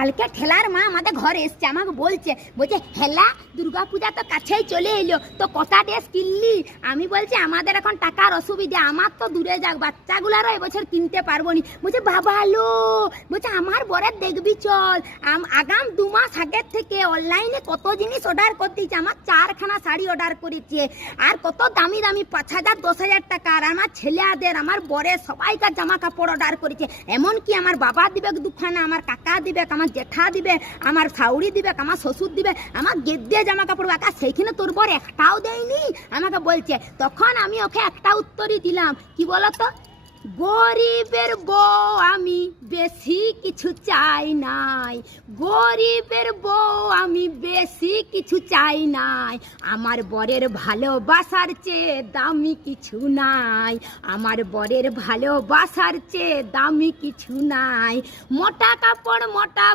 কালকে ঠেলার মা আমাদের ঘরে এসছে, আমাকে বলছে হেলা দুর্গা পূজা তো কাছেই চলে এলো, তো কটা ড্রেস কিনলি? আমি বলছি আমাদের এখন টাকার অসুবিধা, আমার তো দূরে যাক, বাচ্চাগুলারও এবছর কিনতে পারবো নি। বলছে বাবা লো, বলছে আমার বরের দেখবি চল, আগাম 2 মাস আগের থেকে অনলাইনে কত জিনিস অর্ডার করতেছে, আমার 4খানা শাড়ি অর্ডার করেছে, আর কত দামি দামি 5,000 10,000 টাকার, আমার ছেলেদের আমার বরের সবাইকার জামা কাপড় অর্ডার করেছে, এমনকি আমার বাবা দিবে 2খানা, আমার কাকা দিবে, আমার জেঠা দিবে, আমার শাউরি দিবে, আমার শ্বশুর দিবে, আমার গেদ্দে জামা কাপড় বাকা, সেইখানে তোর বর একটাও দেয়নি আমাকে বলছে। তখন আমি ওকে একটা উত্তরই দিলাম, কি বলতো, গরিবের বউ আমি বেশি কিছু চাই নাই, গরিবের বউ আমি বেশি কিছু চাই নাই, আমার বরের ভালোবাসার চেয়ে দামি কিছু নাই, আমার বরের ভালোবাসার চেয়ে দামি কিছু নাই, মোটা কাপড় মোটা